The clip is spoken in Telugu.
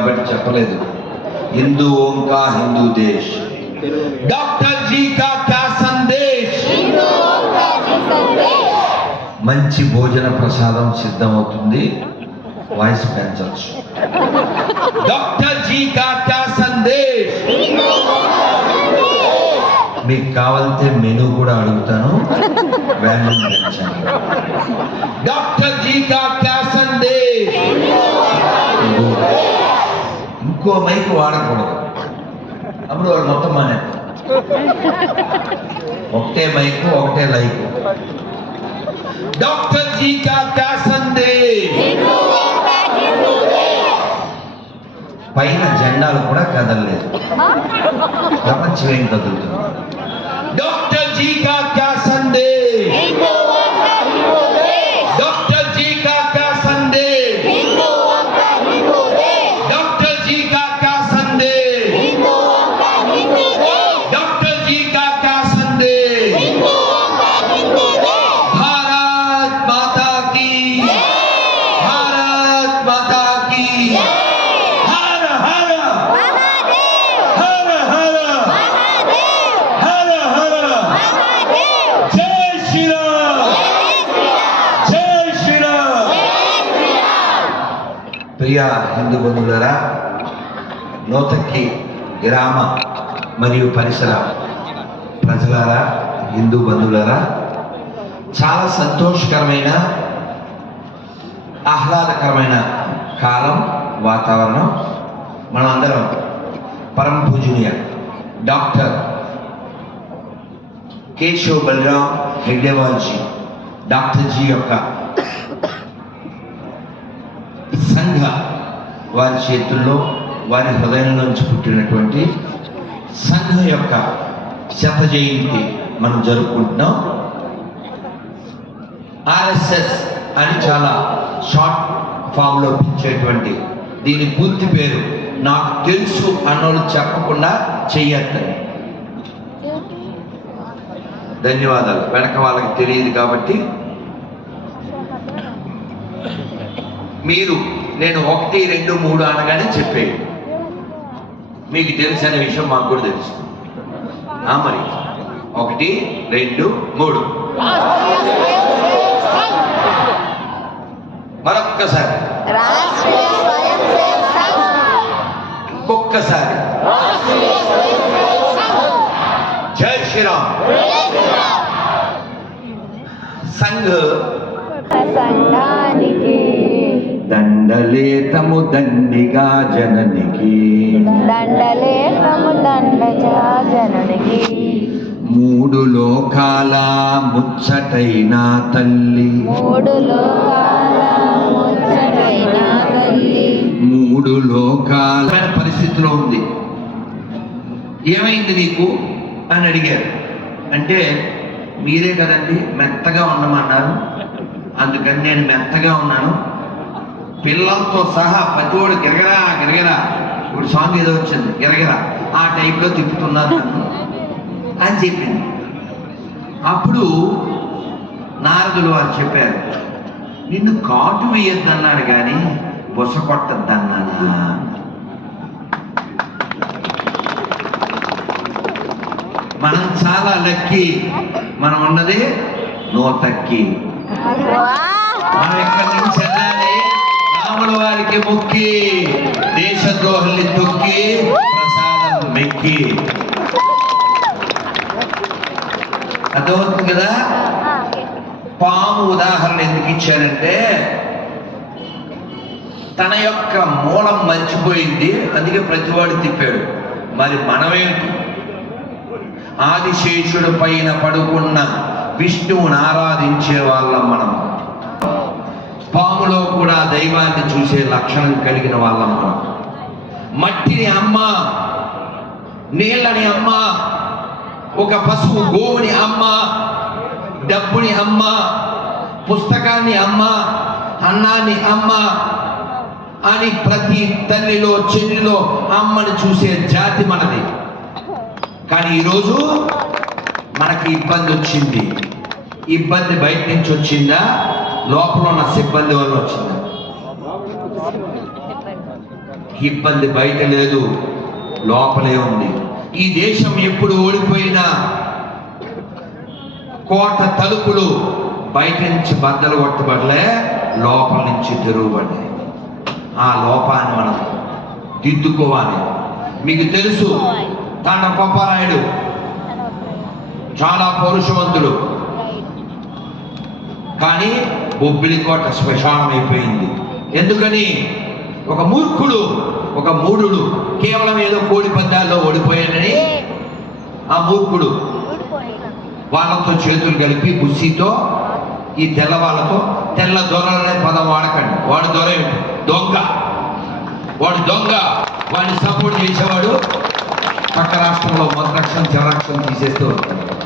కాబట్టి చెప్పలేదు. హిందూ ఓంకా హిందూ దేశ్. డాక్టర్ జీ కా క్యా సందేశ్? మంచి భోజన ప్రసాదం సిద్ధమవుతుంది. వాయిస్ పెంచవచ్చు డాక్టర్ జీ కా క్యా సందేశ్? మీకు కావాలంటే మెనూ కూడా అడుగుతాను. వాల్యూమ్ పెంచండి. డాక్టర్ జీ కా ఇంకో మైక్ వాడకూడదు. అప్పుడు వాడు మొత్తం మానేస్తారు ఒకటే మైక్ ఒకటే లైక్ డాక్టర్ క్యా సందేశ్ పైన జెండాలు కూడా కదలలేదు. ప్రపంచం ఏం కదులుతుంది. డాక్టర్ జీ కా ప్రియ హిందూ బంధువులరా నూతక్కి గ్రామ మరియు పరిసర ప్రజలారా హిందూ బంధువులరా చాలా సంతోషకరమైన ఆహ్లాదకరమైన కాలం వాతావరణం మనందరం పరమ పూజనీయ doctor Keshav Balram Hedgewar ji doctor ji యొక్క సంఘ వారి చేతుల్లో వారి హృదయంలోంచి పుట్టినటువంటి సంఘ యొక్క శత జయంతి మనం జరుపుకుంటున్నాం. ఆర్ఎస్ఎస్ అని చాలా షార్ట్ ఫామ్లో పిలిచేటువంటి దీని పూర్తి పేరు నాకు తెలుసు అన్నోళ్ళు చెప్పకుండా చెయ్యొద్దని ధన్యవాదాలు. వెనక వాళ్ళకి తెలియదు కాబట్టి మీరు నేను ఒకటి రెండు మూడు అనగానే చెప్పేది. మీకు తెలిసిన విషయం మాకు కూడా తెలుసు. మరి. ఒకటి రెండు మూడు. మరొక్కసారి. ఇంకొక్కసారి జై శ్రీరామ్. సంఘ. సంఘానికి దండలేతము దండిగా జననికి. దండలేఖము దండజా జనునికి. మూడు లోకాల ముచ్చటైన తల్లి. మూడు లోకాల ముచ్చటైన తల్లి. మూడు లోకాల పరిస్థితిలో ఉంది. ఏమైంది నీకు? అని అడిగారు. అంటే మీరే కదండి మెత్తగా ఉండమన్నారు. అందుకని నేను మెత్తగా ఉన్నాను. పిల్లలతో సహా పతివాడు గిరగరా గిరగరా. ఇప్పుడు సాంగ్ ఏదో వచ్చింది గిరగరా. ఆ టైప్లో తిప్పుతున్నారు నన్ను. అని చెప్పింది అప్పుడు నారదులు వారు చెప్పారు నిన్ను కాటు వేయొద్దన్నాడు కానీ బుస కొట్టద్దన్నానా? మనం చాలా లక్కీ. మనం ఉన్నది నూతక్కి. మనం ఇక్కడి నుంచి వెళ్ళాలి? రాముల వారికి మొక్కి దేశద్రోహుల్ని తొక్కి ప్రసాదం మెక్కి. అర్థమవుతుంది కదా? పాము ఉదాహరణ ఎందుకు ఇచ్చారంటే తన యొక్క మూలం మర్చిపోయింది అందుకే ప్రతివాడు తిప్పాడు. మరి మనమేంటి ఆదిశేషుడు పైన పడుకున్న విష్ణువుని ఆరాధించే వాళ్ళం మనం. పాములో కూడా దైవాన్ని చూసే లక్షణం కలిగిన వాళ్ళం మనం. మట్టిని అమ్మ నీళ్ళని అమ్మ ఒక పశువు గోవుని అమ్మ డబ్బుని అమ్మ పుస్తకాన్ని అమ్మ అన్నాన్ని అమ్మ అని ప్రతి తల్లిలో చెల్లిలో అమ్మని చూసే జాతి మనది. కానీ ఈరోజు మనకి ఇబ్బంది వచ్చింది. ఇబ్బంది బయట నుంచి వచ్చిందా? లోపల ఉన్న సిబ్బంది వల్ల వచ్చింది. ఇబ్బంది బయట లేదు లోపలే ఉంది. ఈ దేశం ఎప్పుడు ఓడిపోయినా కోట తలుపులు బయట నుంచి బద్దలు కొట్టబడలే లోపల నుంచి తెరువబడ్డాయి ఆ లోపాన్ని మనం దిద్దుకోవాలి. మీకు తెలుసు తాండ కొప్పరాయుడు చాలా పౌరుషవంతుడు. కానీ బొబ్బిలి కోట శ్మశానమైపోయింది. ఎందుకని? ఒక మూర్ఖుడు ఒక మూఢుడు కేవలం ఏదో కోడి పందాల్లో ఓడిపోయానని ఆ మూర్ఖుడు వాళ్ళతో చేతులు కలిపి బుస్సితో ఈ తెల్ల వాళ్ళతో తెల్ల దొరలనే పదం వాడకండి. వాడు దొర ఏమిటి? దొంగ. వాడు దొంగ. వాడిని సపోర్ట్ చేసేవాడు పక్క రాష్ట్రంలో మొదటి అక్షరం చివరి తీసేస్తూ వస్తాడు.